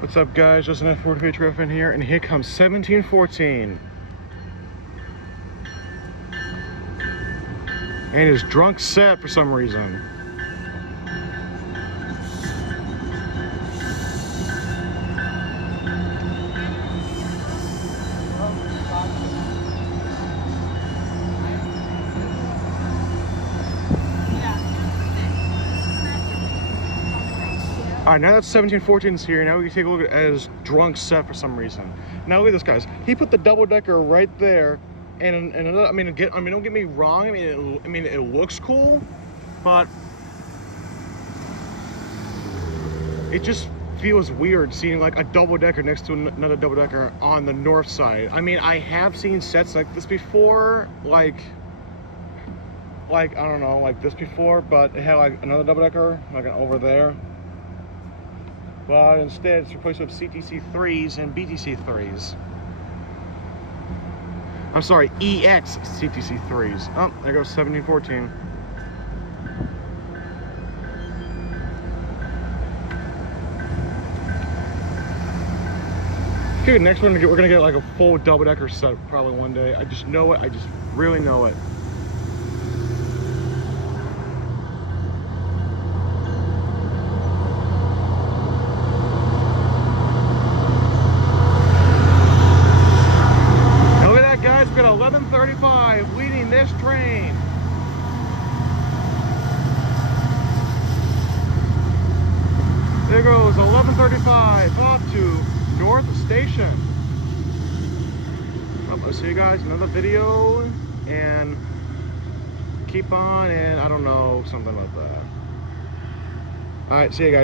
What's up, guys? Justin at 40 Griffin here, and here comes 1714. And his drunk set for some reason. Alright, now that 1714's here, now we can take a look at his drunk set for some reason. Now look at this, guys. He put the double-decker right there, and another. I mean, don't get me wrong. I mean, it looks cool, but it just feels weird seeing like a double-decker next to another double-decker on the north side. I mean, I have seen sets like this before, like I don't know, like this before, but it had like another double-decker like over there. But instead, it's replaced with CTC-3s and BTC-3s. I'm sorry, EX CTC-3s. Oh, there goes 1714. Okay, next one we're gonna get like a full double-decker set probably one day. I just know it. I just really know it. Guys, we've got 1135 leading this train. There goes 1135 up to North Station. Well, I'll see you guys in another video, and keep on, and I don't know, something like that. All right, see you guys.